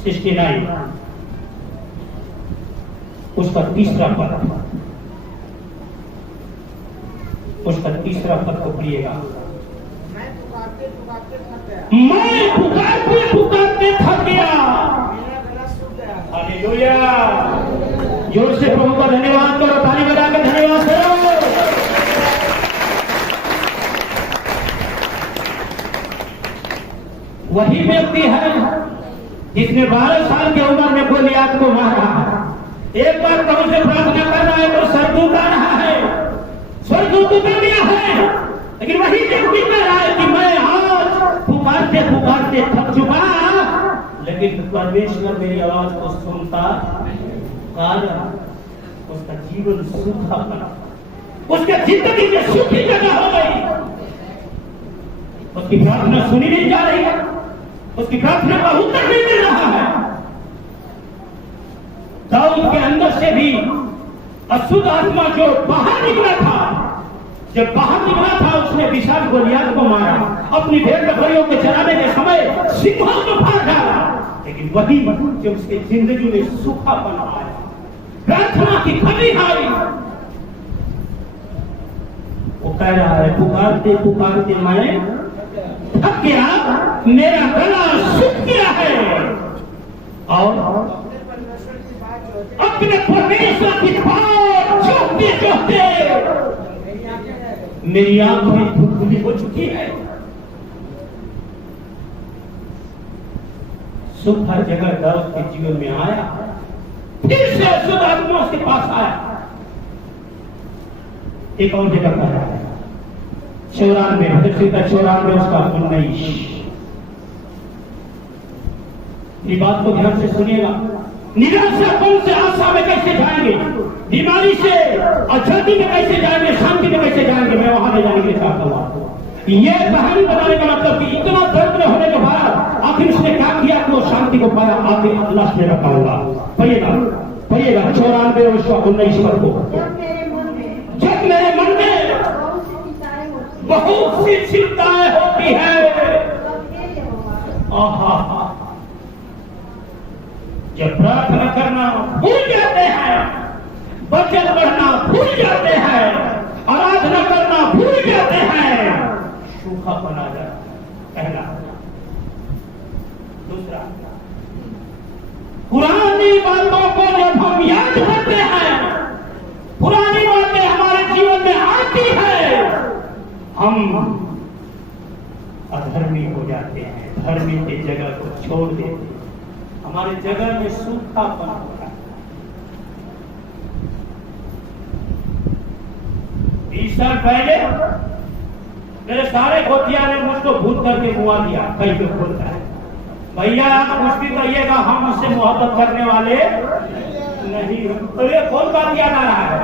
69 उसका तीसरा पद, उसका तीसरा पद को पढ़िएगा। मैं पुकारते थक गया, हालेलुया। जोर से प्रभु का धन्यवाद करो, ताली बजा के धन्यवाद करो। वही व्यक्ति है जिसने 12 साल की उम्र में गोलियात को मारा। एक बार प्रभु से प्रार्थना कर रहा है तो सरदूत आ रहा है, स्वर्गदूत उतर गया है, लेकिन वही व्यक्ति कह रहा है कि मैं आज पुकारते पुकारते थक चुका, लेकिन परमेश्वर मेरी आवाज को सुनता, कारण उसका जीवन सूखा बना, उसके जिंदगी में सूखी जगह हो गई। उसकी प्रार्थना सुनी नहीं जा रही है, उसकी प्रार्थना का उत्तर नहीं मिल रहा है। दाऊद के अंदर से भी अशुद्ध आत्मा जो बाहर निकला था, जब बाहर निकला था उसने विशाल गोलियात को मारा, अपनी भेड़ बकरियों के चराने के समय सिंहों को फाड़ डाला, लेकिन वही जो उसकी जिंदगी में सूखापन आया, प्रार्थना की कमी आई, वो कह रहा है पुकारते पुकारते मैं थक गया, मेरा गला सूख गया है, और अपने परमेश्वर की बात जोहते जोहते मेरी आंखें धुंधली हो चुकी है। सुख हर जगह दाऊद के जीवन में आया, फिर से अशुद्ध आत्मा उसके पास आया। एक और जगह पर आया 94 भजन संहिता 94 उसका 19। ये बात को ध्यान से सुनिएगा। निराशापन से आशा में कैसे जाएंगे, बीमारी से अशांति में कैसे जाएंगे, शांति में कैसे जाएंगे, मैं वहां ले जाने के लिए चाहता हूं। ये कहानी बताने का मतलब कि इतना दर्द में होने के बाद आखिर उसने क्या किया कि वो शांति को पाया, आखिर अल्लाह से रखा होगा। पढ़िएगा 94 उसका 19 पद को। जब मेरे मन में बहुत सी चिंताएं होती है, जब प्रार्थना करना भूल जाते हैं, वचन पढ़ना भूल जाते हैं, आराधना करना भूल जाते हैं, सूखापन आ जाता है। पहला। दूसरा, पुरानी बातों को जब हम याद करते हैं, पुरानी बातें हमारे जीवन में आती है, हम अधर्मी हो जाते हैं, धर्मी की जगह को छोड़ देते हैं, हमारे जगह में सूखापन होता है। 20 साल पहले मेरे सारे गोतिया ने मुझको भूत करके मुआ दिया। कई लोग बोलता है भैया आप कुछ भी कहिएगा, हम उससे मोहब्बत करने वाले नहीं। तो ये कौन बात याद आ रहा है?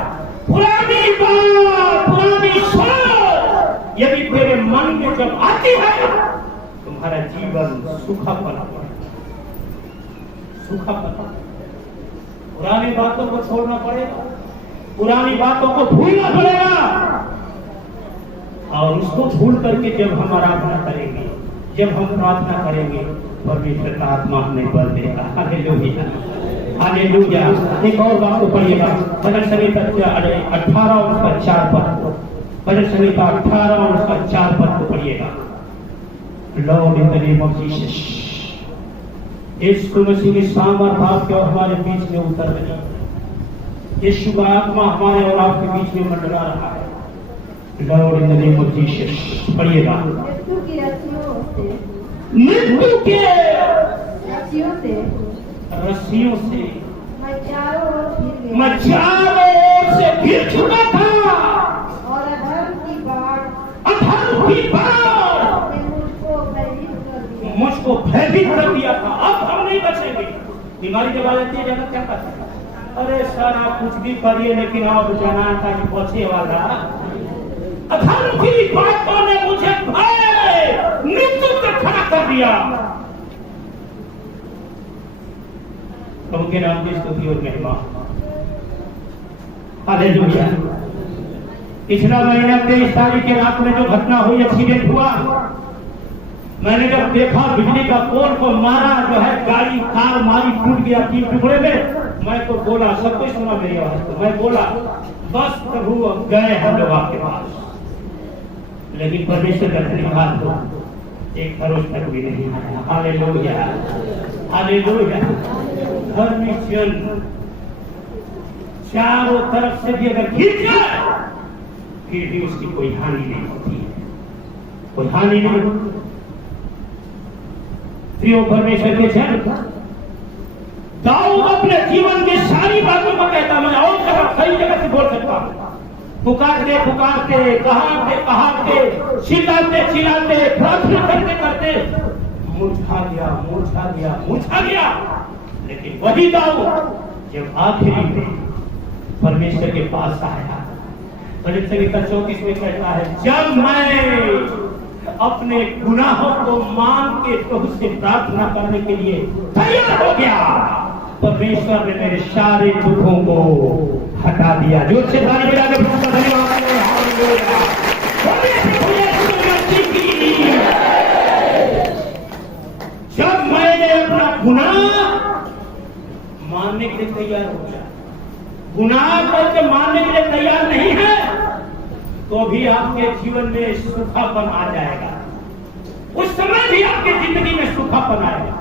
पुरानी बात, पुरानी सोच यदि तेरे मन में जब आती है, तुम्हारा जीवन सूखापन होता है। सूखापन, पुरानी बातों को छोड़ना पड़ेगा, पुरानी बातों को भूलना पड़ेगा, और उसको भूल करके जब हम आराधना करेंगे, जब हम प्रार्थना करेंगे परमेश्वर का आत्मा हमें बल देगा। Hallelujah, hallelujah. एक और बात को पढ़िएगा, भजन संहिता 18 और उसका 4 पद, भजन संहिता 18 और उसका 4 पद को पढ़िएगा। Lord in the name of Jesus, Yeshu Masih की सामर्थ आपके और हमारे बीच में उतर रही है। यीशु का आत्मा हमारे और आपके बीच में मंडरा रहा है। Lord in the name of Jesus, पढ़िएगा। मृत्यु की रस्सियों से मृत्यु के रस्सियों से रस्सियों से मैं चारों ओर मैं चारों ओर घिर गया से घिर चुका था और अधर्म की बाढ़ अधर्म की बाढ़ ने मुझको भयभीत कर दिया। मुझको भयभीत कर दिया था। अब हम नहीं बचेंगे। बीमारी जब आ जाती है जगत क्या करता है? अरे सर आप कुछ भी करिए लेकिन अब जाना था कि बचे वाला। अधर्म की बातों ने मुझे भय मृत्यु तक खड़ा कर दिया। प्रभु के नाम की स्तुति और महिमा। हालेलुया। पिछला महीना 23 तारीख की रात में जो घटना हुई, एक्सीडेंट हुआ, मैंने जब देखा बिजली का पोल को मारा, जो है गाड़ी कार मारी, टूट गया 3 टुकड़े में। मैं तो बोला, सब कुछ सुना मेरी आवाज को, मैं बोला बस प्रभु गए हम लोग आपके पास। लेकिन परमेश्वर का धन्यवाद हो, एक खरोच तक भी नहीं आया। Hallelujah, hallelujah. परमेश्वर चारों तरफ से भी अगर घिर जाए फिर भी उसकी कोई हानि नहीं होती है, कोई हानि नहीं होती। प्रिय परमेश्वर के जन, दाऊद अपने जीवन की सारी बातों को कहता, मैं और जगह कई जगह से बोल सकता हूं, पुकारते पुकारते, कहाते चिल्लाते चिल्लाते, प्रार्थना करते करते मुरझा गया। लेकिन वही दाऊद जब आखिरी में परमेश्वर के पास आया, भजन संहिता 34 में कहता है, जब मैं अपने गुनाहों को मान के प्रभु से प्रार्थना करने के लिए तैयार हो गया, परमेश्वर ने मेरे सारे दुखों को हटा दिया। जोर से ताली बजा के प्रभु का धन्यवाद करें। हालेलुया। जब मैंने अपना गुनाह मानने के लिए तैयार हो गया, गुनाह करके मानने के लिए तैयार नहीं है तो भी आपके जीवन में सूखापन आ जाएगा। उस समय भी आपकी जिंदगी में सूखापन आएगा।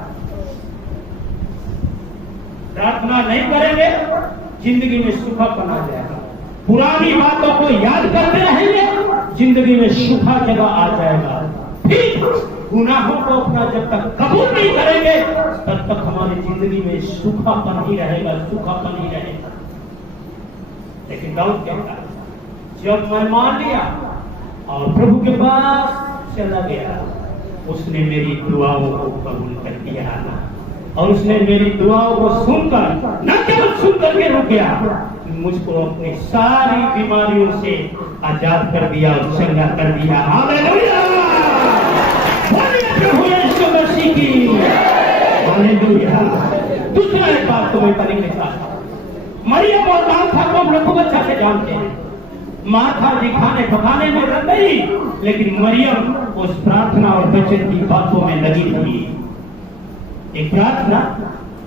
प्रार्थना नहीं करेंगे, जिंदगी में सूखापन आ जाएगा। पुरानी बातों को याद करते रहेंगे, जिंदगी में सूखा जगह आ जाएगा। फिर गुनाहों को अपना जब तक कबूल नहीं करेंगे तब तक हमारी जिंदगी में सूखापन ही रहेगा। लेकिन दाऊद कहता है, जब मैं मान लिया और प्रभु के पास चला गया, उसने मेरी दुआओं को कबूल कर लिया और उसने मेरी दुआओं को सुनकर, न केवल सुनकर के रुक गया, मुझको अपनी सारी बीमारियों से आजाद कर दिया और चंगा कर दिया। हालेलुया, प्रभु यीशु मसीह की। हालेलुया। दूसरा एक बात तो मैं करने चाहता हूं, मरियम और मार्था को हम लोग अच्छा से जानते हैं। मार्था जी खाने पकाने में लग गई, लेकिन मरियम उस प्रार्थना और वचन की बातों में लगी थी। एक प्रार्थना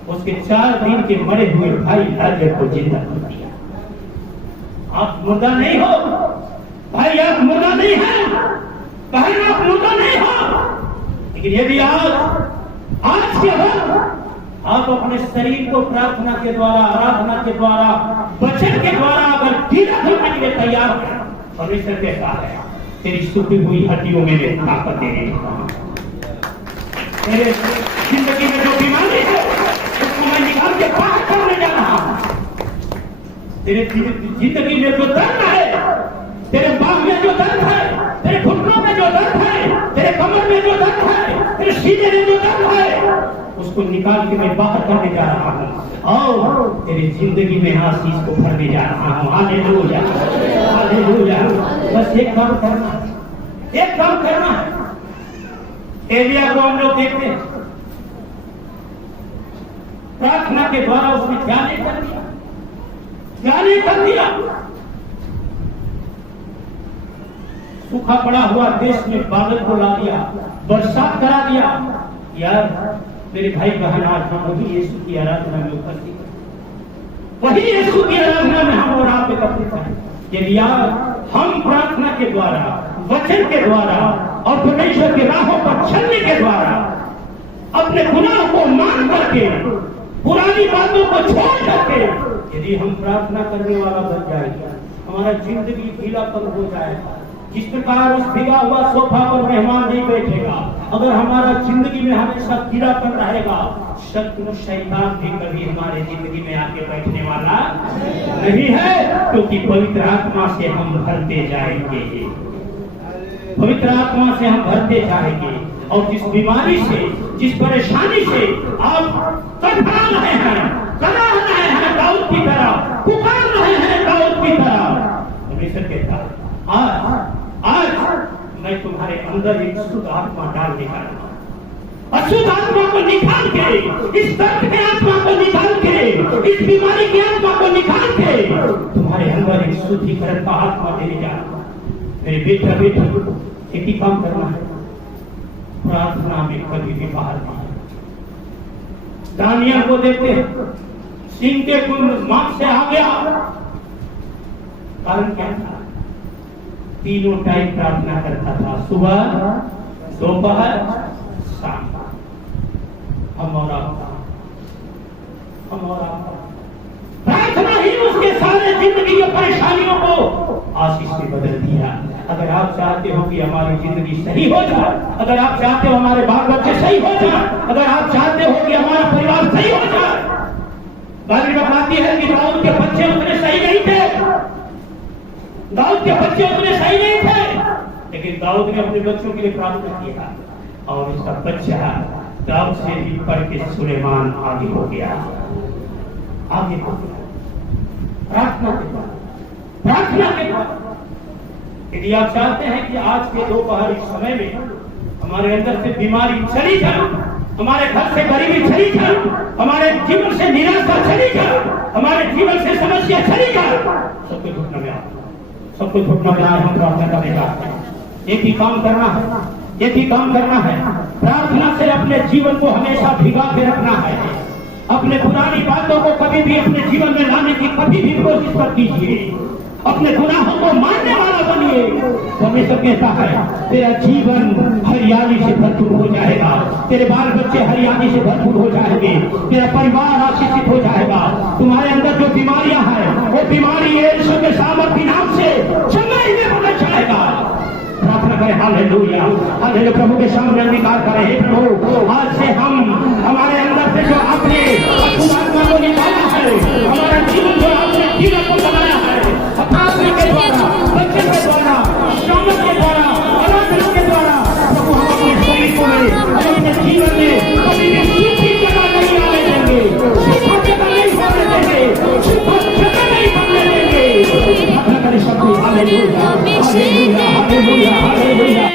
उसके 4 दिन के मरे हुए भाई लाजर को जिंदा कर दिया। आप मुर्दा नहीं हो भाई, आप मुर्दा नहीं है बहन, आप मुर्दा नहीं हो। लेकिन यदि आज के वक्त आप अपने शरीर को प्रार्थना के द्वारा, आराधना के द्वारा, वचन के द्वारा अगर ढीला करने के लिए तैयार है, परमेश्वर कहता है, तेरी सूखी हुई हड्डियों में मैं ताकत देने लगा हूं। तेरे जिंदगी में जो बीमारी है उसको मैं निकाल के बाहर करने जा रहा हूं। तेरे जिंदगी में जो दर्द है, तेरे बाह में जो दर्द है, तेरे घुटनों में जो दर्द है, तेरे कमर में जो दर्द है, तेरे सीने में जो दर्द है, उसको निकाल के मैं बाहर करने जा रहा हूं और तेरी जिंदगी में आशीष को भरने जा रहा हूं। Hallelujah, hallelujah. बस एक काम करना है। एलिया को हम लोग देखते हैं, प्रार्थना के द्वारा उसने क्या नहीं कर दिया। सूखा पड़ा हुआ देश में बादल को ला दिया, बरसात करा दिया। यार मेरे भाई बहन, आज हम वही यीशु की आराधना में उपस्थित हैं, वही यीशु की आराधना में हम और आप एकत्रित हैं। यदि यार हम प्रार्थना के द्वारा, वचन के द्वारा और परमेश्वर के राहों पर चलने के द्वारा अपने गुनाह को मान करके, पुरानी बातों को छोड़ करके यदि हम प्रार्थना करने वाला बन जाएगा, हमारा जिंदगी ढीलापन हो जाएगा। जिस प्रकार उस भीगा हुआ सोफा पर मेहमान नहीं बैठेगा, अगर हमारा जिंदगी में हमेशा ढीलापन रहेगा, शत्रु शैतान भी कभी हमारे जिंदगी में आके बैठने वाला नहीं है, क्योंकि पवित्र आत्मा से हम भरते जाएंगे, पवित्र आत्मा से हम भरते जाएंगे। और जिस बीमारी से, जिस परेशानी से आप तड़पा रहे हैं, करा रहे हैं दाऊद की तरह, पुकार रहे हैं दाऊद की तरह, परमेश्वर कहता है आज मैं तुम्हारे अंदर एक शुद्ध आत्मा डाल निकालूंगा। अशुद्ध आत्मा को निकाल के, इस दर्द के आत्मा को निकाल के, इस बीमारी की आत्मा को निकाल के तुम्हारे अंदर एक शुद्धिकरण का आत्मा देने जा रहा हूं। मेरे बेटा बेटी, एक ही काम करना है, प्रार्थना में कभी भी बाहर नहीं। दानियल को देखते सिंह के कुल मांग से आ गया, कारण क्या था? तीनों टाइम प्रार्थना करता था, सुबह, दोपहर, शाम। हम और आप प्रार्थना ही उसके सारे जिंदगी की परेशानियों को आशीष से बदल दिया। अगर आप चाहते हो कि हमारी जिंदगी सही हो जाए, अगर आप चाहते हो हमारे बाल बच्चे सही हो जाए, अगर आप चाहते हो कि हमारा परिवार सही हो जाए, बाइबल बताती है कि दाऊद के बच्चे उतने सही नहीं थे, दाऊद के बच्चे उतने सही नहीं थे, लेकिन दाऊद ने अपने बच्चों के लिए प्रार्थना किया और उसका बच्चा दाऊद से भी पढ़ के सुलेमान आगे हो गया, आगे हो गया। प्रार्थना के बाद, प्रार्थना के बाद यदि आप चाहते हैं कि आज के दोपहर इस समय में हमारे अंदर से बीमारी चली जाए, हमारे घर से गरीबी चली जाए, हमारे जीवन से निराशा चली जाए, हमारे जीवन से समस्या चली जाए, सबको घुटना में आता, सबको घुटना में हम प्रार्थना करेगा। एक ही काम करना है, एक ही काम करना है, प्रार्थना से अपने जीवन को हमेशा भिगा के रखना है। अपने पुरानी बातों को कभी भी अपने जीवन में लाने की कभी भी कोशिश मत कीजिए। अपने गुनाहों को मानने वाला बनिए। परमेश्वर कहता है तेरा जीवन हरियाली से भरपूर हो जाएगा, तेरे बाल बच्चे हरियाली से भरपूर हो जाएंगे, तेरा परिवार आशीषित हो जाएगा। तुम्हारे अंदर जो बीमारियां हैं वो बीमारी यीशु के सामर्थ्य नाम से चंगाई में बदल जाएगा। प्रार्थना करें, हालेलुया, हालेलुया। प्रभु के सामने अंगीकार करें, हे प्रभु आज से हम हमारे अंदर से जो आपने आत्मा को निकाला है, हमारा जीवन जो आपने जीवन को बनाया है, प्रार्थना के द्वारा, वचन के द्वारा, शब्द के द्वारा, आराधना के द्वारा, प्रभु हम अपने शरीर को अपने जीवन में कभी भी सूखी जगह नहीं आने देंगे, सूखा जगह नहीं होने देंगे, सूखा जगह नहीं बनने देंगे। प्रार्थना करें सबको, हालेलुया, हालेलुया, हालेलुया, हालेलुया।